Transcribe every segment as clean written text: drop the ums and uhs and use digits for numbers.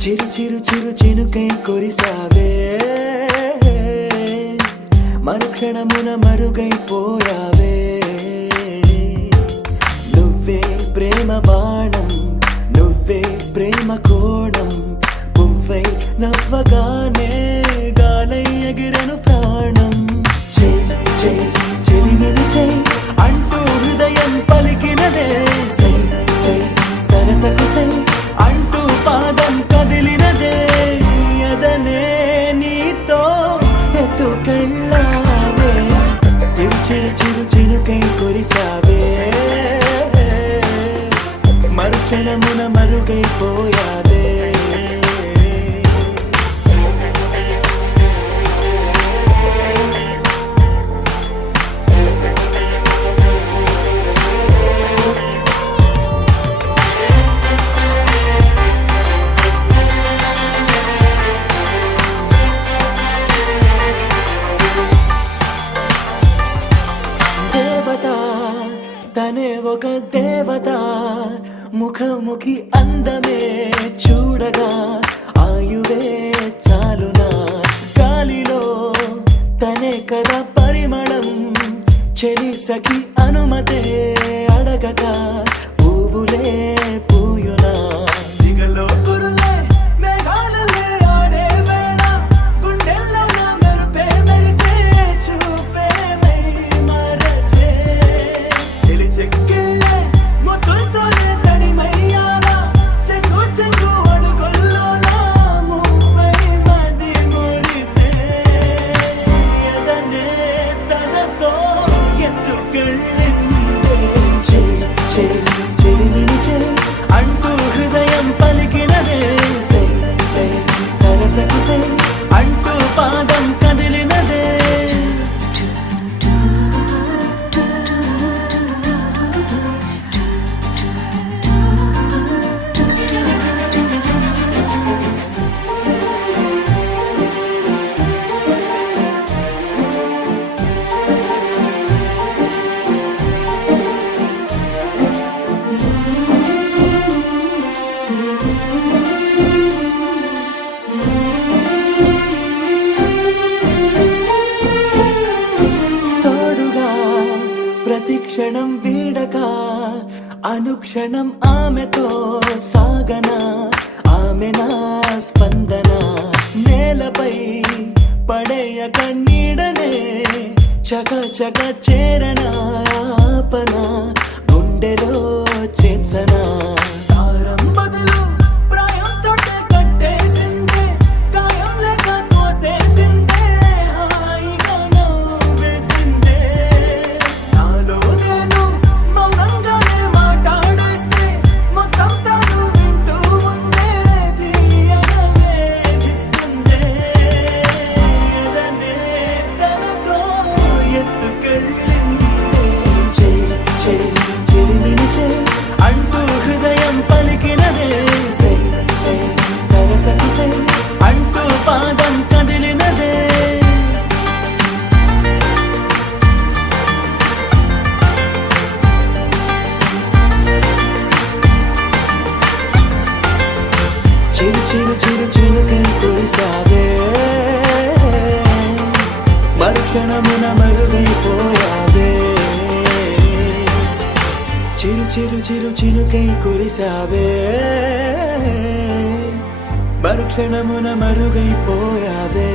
చిరు చిరు చిరు చినుకై కురిసావే, మరుక్షణమున మరుగైపోయావే. నువ్వే ప్రేమ బాణం, నువ్వే ప్రేమ కోణం, పువ్వై నవ్వగానే గాలై ఎగిరను ప్రాణం. చెయ్ చెయ్ చెలిమిని చెయ్ అంటూ హృదయం పలికినదే, సై సై సరసకు సై అంటూ పాదం కదిలినదే. అదనే నీతో ఎత్తుకెళ్ళావే, చిరు చిరు చినుకై కురిసావే, మరుక్షణమున మరుగైపోయావే. తనే ఒక దేవత, ముఖముఖి అందమే చూడగా ఆయువే చాలునా. గాలిలో తనే కదా పరిమళం, చెలి సఖి అనుమతే అడగక పువ్వులే పూయునా. దిగలో కురులే మేఘాలలే ఆడే వేళ, గుండెల్లో నా మెరుపే మెరిసే చూపే మై మరచే. చెలి చెక్కిళ్ళే ముద్దులతోనే తడిమయ్యాల, చెంగు చెంగు అడుగుల్లో నా మువ్వై మది మురిసే. ఎదనే తనతో ఎత్తుకెళ్ళిందే, చెయ్ చెయ్ చెలిమిని చెయ్ అంటూ హృదయం పలికినదే. సై సై సరసకు సై అంటూ పాదం కదిలినదే. తోడుగా ప్రతిక్షణం వీడక అనుక్షణం ఆమెతో సాగన, ఆమె నా స్పందన. నేలపై పడేయక నీడనే చక చక చేరన, ఆపన గుండెలో చేర్చన. తారం బదులు ప్రాయం తోటే కట్టేసిందే, గాయం లేక తోసేసిందే, హాయిగా నవ్వేసిందే. నాలో నేను మౌనంగానే మాట్లాడేస్తే, మొత్తం తాను వింటూ ఉందే, తీయగా వేధిస్తుందే. ఎదనే తనతో ఎత్తుకెళ్ళిందే, చెయ్ చెయ్ చెలిమిని చెయ్ అంటూ హృదయం పలికినదే. సై సై సరసకు సై అంటూ పాదం కదిలినదే. చిరు చిరు చిరు చినుకై కురిసావే, మరుక్షణమున మరుగైపోయావే. చిరు చిరు చిరు చినుకై కురిసావే, మరుక్షణమున మరుగైపోయావే.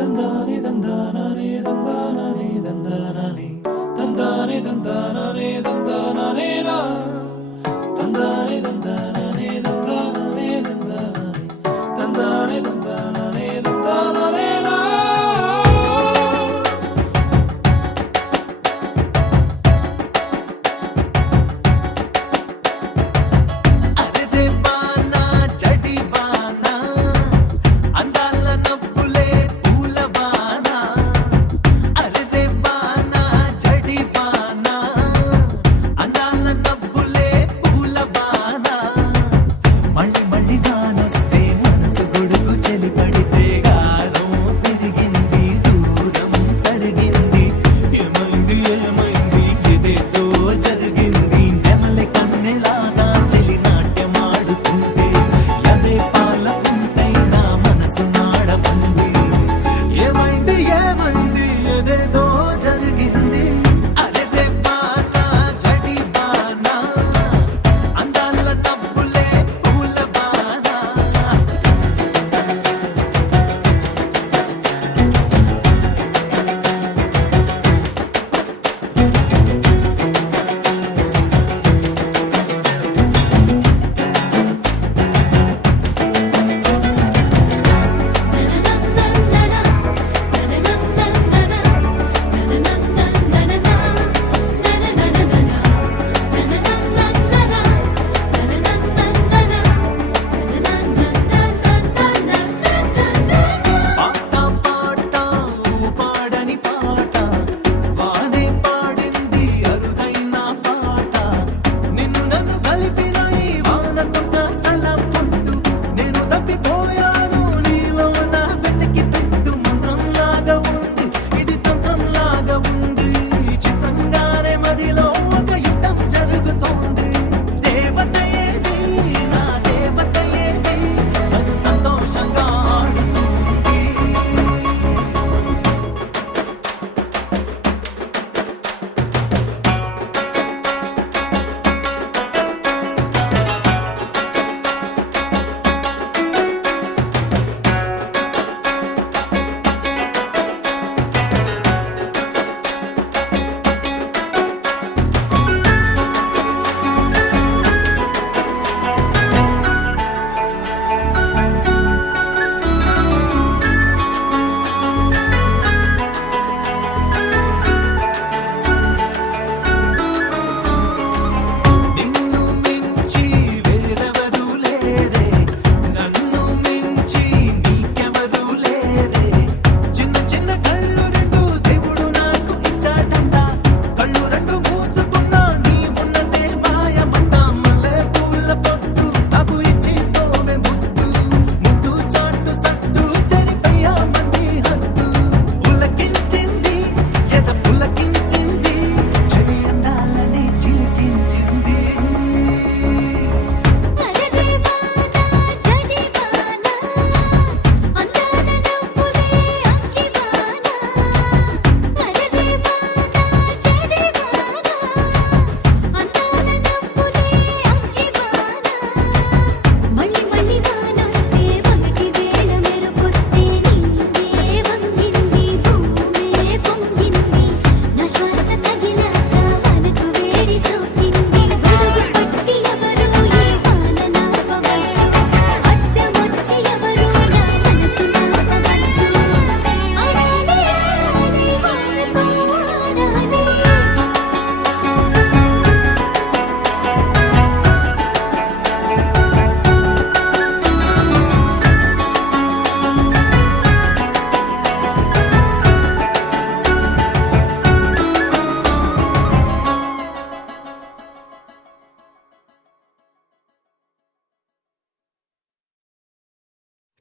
తందాని తందానాని తందానాని తందానాని తందాని తందానాని తందానాని నా తందాని తందానాని తందానాని తందానాని తందాని తందానాని తందానాని నా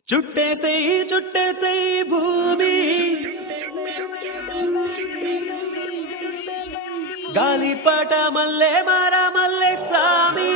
చుట్టేసేయి చుట్టేసేయి భూమి గాలిపాట మల్లె మార మల్లె సామి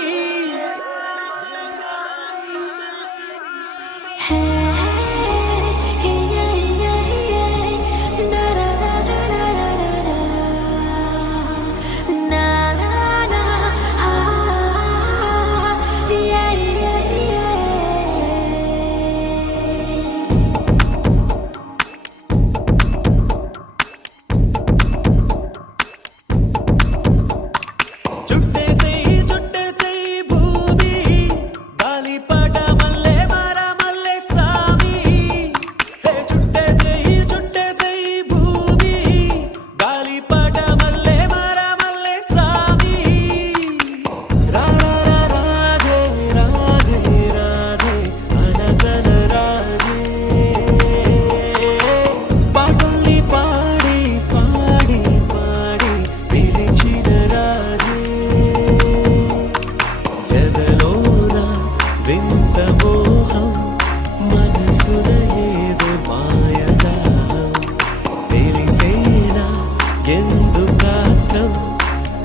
ఎందుకాత్రం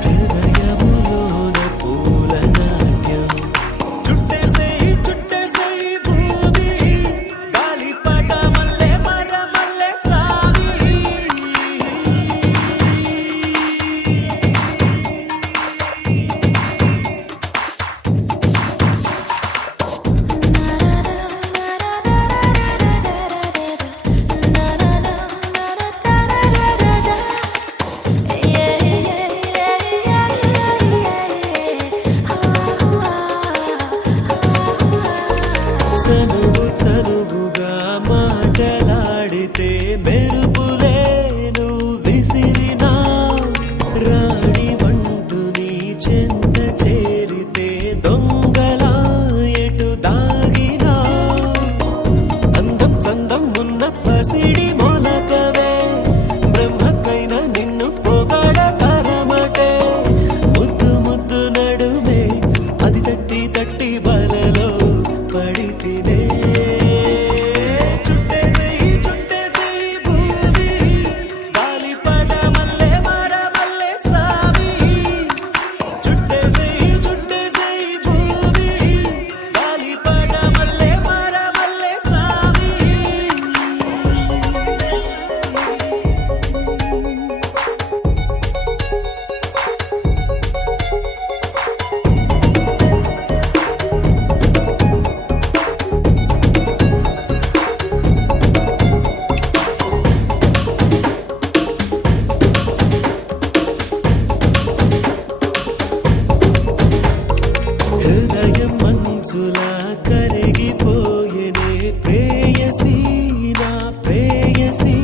హృదయములోన పూల నాట్యం చుట్టేసేయి చుట్టేసేయి భూమి గాలిపట మల్లె మర మల్లె సామి చనువు చనువుగా మాటలాడితే మెరుపులేను విసిరినా రాణి వంటు నీ చెంత చేరితే దొంగలా ఎటు దాగినా అందం చందం ఉన్న పసిడి మొలకవే బ్రహ్మకైన నిన్ను పొగడ తరమటే ముద్దు ముద్దు నడుమే అది తట్టి తట్టి బలలో పడితినే చుట్టేసేయి చుట్టేసేయి భూమి గాలిపట మల్లె మర మల్లె సామి చుట్టేసేయి చుట్టేసేయి భూమి గాలిపట మల్లె మర మల్లె సామి హృదయం మంచులా కరిగిపోయేనే ప్రేయసీ నా ప్రేయసీ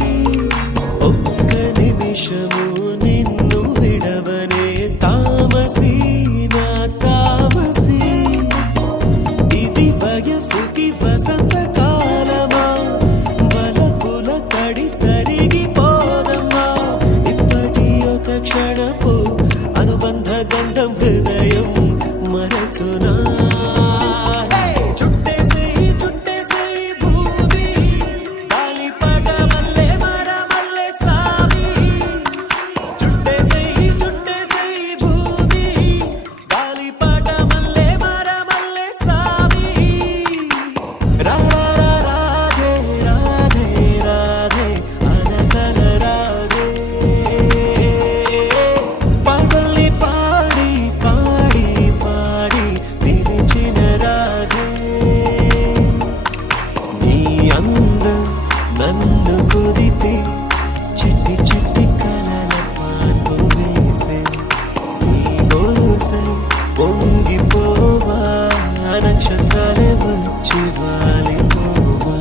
ఒక్క నిమిషము నిన్ను విడవనే తామసీ నా తామసీ ఇది వయసుకి వసంత కాలమా వలపుల తడి తరిగిపోదమ్మా ఇప్పటి ఒక క్షణపు అనుబంధ గంధం హృదయం మరచునా చుట్టేసేయి చుట్టేసేయి భూమి గాలిపట మల్లె మర మల్లె సామి చుట్టేసేయి చుట్టేసేయి భూమి గాలిపట మల్లె మర మల్లె సామి రా రా రా రాధే రాధే రాధే అనకల రాధే పాటల్ని పాడి పాడి పాడి పిలిచిన రాధే నీ అందం నన్ను కుదిపి చిట్టి చిట్టి కలల పాన్పు వేసే నీ గొలుసై పొంగిపోవా నక్షత్రాలే వచ్చి వాలిపోవా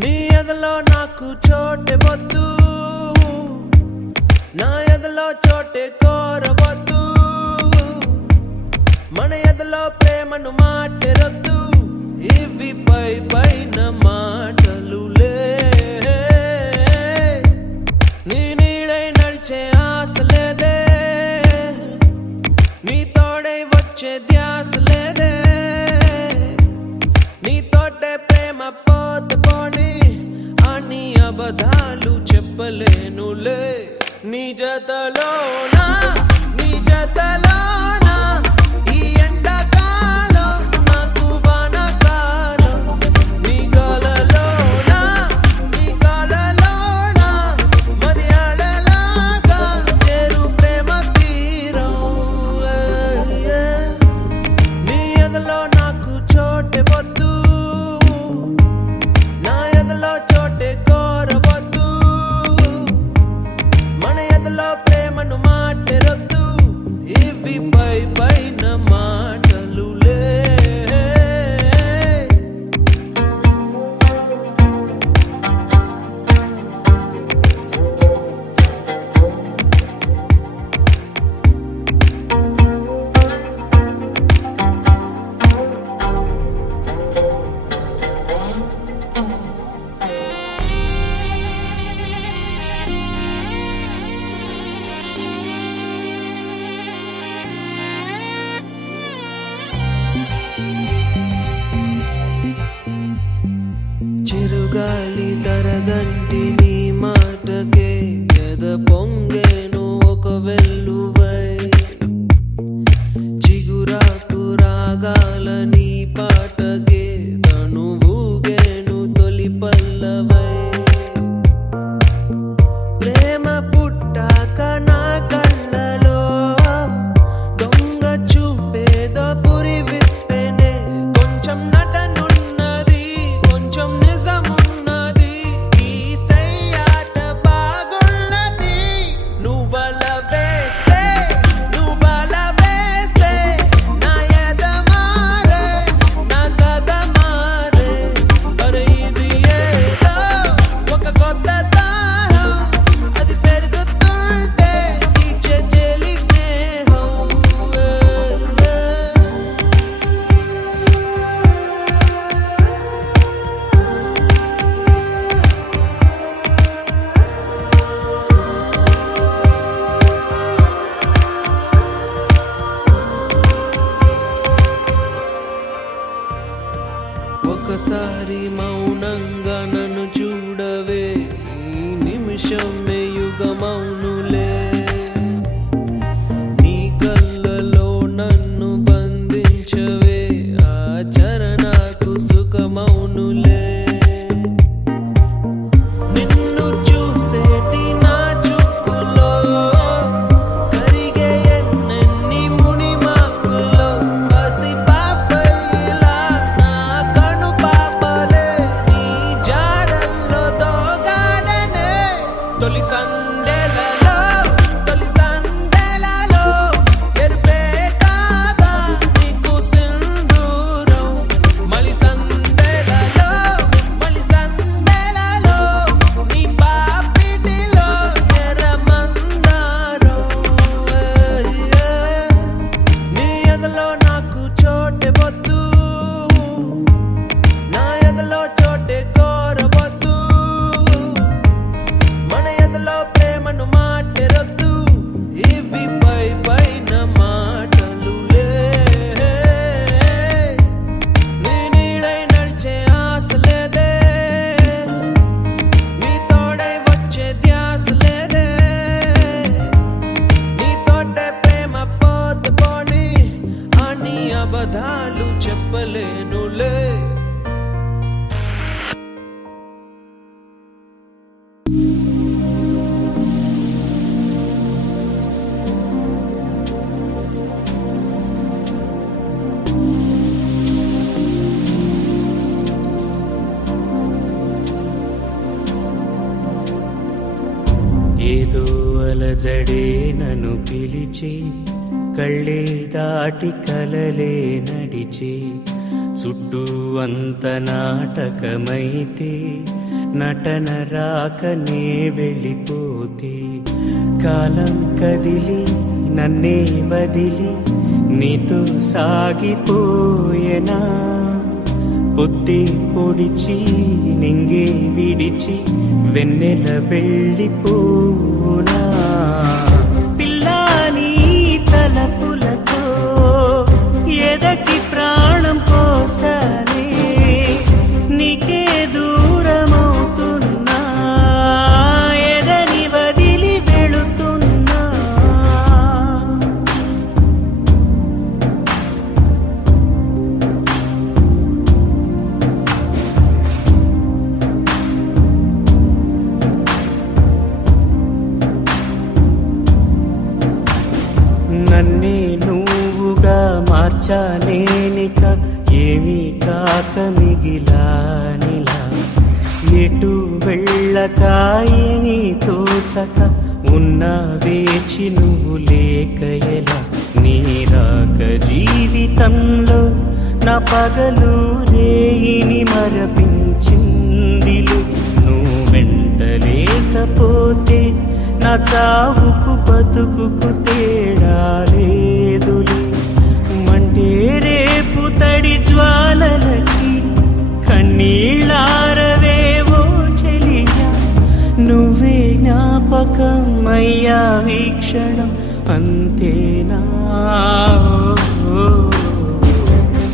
నీ ఎదలో నాకు చోటే వద్దు నా ఎదలో చోటే కోరవద్దు మన ఎదలో ప్రేమను మాటెరొద్దు ఇవి పై పైన మాటలులే నీ నీడై నడిచే ఆశ లేదే నీ తోడై వచ్చే ధ్యాస లేదే నీ తోటే ప్రేమ పోతే పోని అని అబద్ధాలు చెప్పలేనులే నీ జతలోనా నీ జతలోనా ఈ ఎండాకాలం నాకు వానకాలం నీ కలలోనా నీ కలలోనా మదియాలలాగా చేరు ప్రేమ తీరం నీ ఎదలో నాకు చోటే వద్దు నా ఎదలో చోటే కోరవద్దు మన ఎదలో ప్రేమను మాటెరొద్దు పై పైన మాటలులే. చిరుగాలి తరగంటి నీ మాటకే ఎద పొంగేను ఒక వెల్లువై. చిగురాకు రాగాల నీ పాటకే తనువూగేను తొలి పల్లవై. ప్రేమ పుట్టాక నా కళ్ళలో దొంగ చూపేదో పురి విప్పెనే. కొంచెం నటనున్నది, కొంచెం నిజమున్నది, ఈ సయ్యాట బాగున్నది. నువ్వల వేస్తే నా ఎద మారే, నా కథ మారే. అరే ఇది ఏదో ఒక కొత్త దాహం, అది పెరుగుతుంటే తీర్చే చెలి స్నేహం. ఒకసారి మౌనంగా నన్ను చూడవే, ఈ నిమిషమే యుగమౌనులే. నీ కళ్ళలో నన్ను బంధించవే, ఆ చరణకు సుఖమౌనులే. నిన్ను చూసేటి నా చూపులో కరిగే ఎన్నెన్ని మునిమాకుల్లో. పసి పాపయ్యలా నా కను పాపలే నీ జాడల్లో దోగాడనే. తొలి సందెలలో ఎరుపే కాదా నీకు సింధూరం. మలి సందెలలో నీ పాపిటిలో ఎర్రమందారం. నీ ఎదలో నాకు చోటే వద్దు, నా ఎదలో చోటే కోరవద్దు. మన ఎదలో ప్రేమను మాటెరొద్దు, ఇవి పై పైన మాటలులే. నీ నీడై నడిచే ఆశ లేదే, నీ తోడై వచ్చే ధ్యాస లేదే. నీ తోటే ప్రేమ పోతే పోని అని అబద్ధాలు చెప్పలేనులే. ఏదో అలజడే నన్ను పిలిచి, కళ్ళే దాటి కలలే నడిచి. చుట్టూ అంత నాటకమైతే నటన రాకనే వెళ్ళిపోతే. కాలం కదిలి నన్నే వదిలి నీతో సాగిపోయేనా. పొద్దే పొడిచి నింగే విడిచి వెన్నెల వెళ్ళిపోనా. పిల్లా నీ తలపులతో ఎదకి ప్రాణం పోసానే, నీకే దూరమవుతున్నా, ఎదని వదిలి వెళుతున్నా. నన్నే నువ్వుగా మార్చానేనిక, ఏమీ కాక మిగిలానిలా. ఎటు వెళ్ళక ఏమీ తోచక ఉన్న వేచి నువ్వు లేక ఎలా. నీ నా పగలు రేయిని మరపించిందిలు నువ్వు వెంటలేకపోతే నా చావుకు బతుకుకు తేడా లేదులు మంటే రేపు తడి జ్వాలలకి కన్నీళ్ళారవేవో చెలియా నువ్వే జ్ఞాపకం అయ్యా వీక్షణం అంతేనా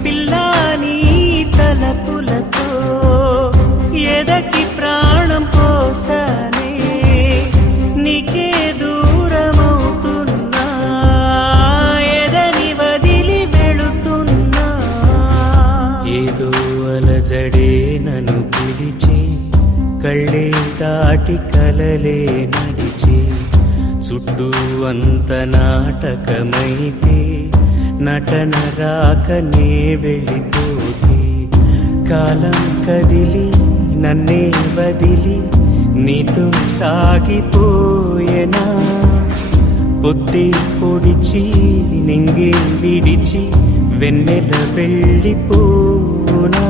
పిల్లాని తలపులతో ఎదకి ప్రాణం పోసానే నీకే దూరమవుతున్నా ఎదని వదిలి వెళుతున్నా ఏదో అలజడే నన్ను పిలిచి కళ్ళే దాటి కలలే నడిచి చుట్టూ అంత నాటకమైతే నటన రాకనే వెళ్ళిపోతే కాలం కదిలి నన్నే వదిలి నీతో సాగిపోయేనా పొద్దే పొడిచి నింగే విడిచి వెన్నెల వెళ్ళిపోనా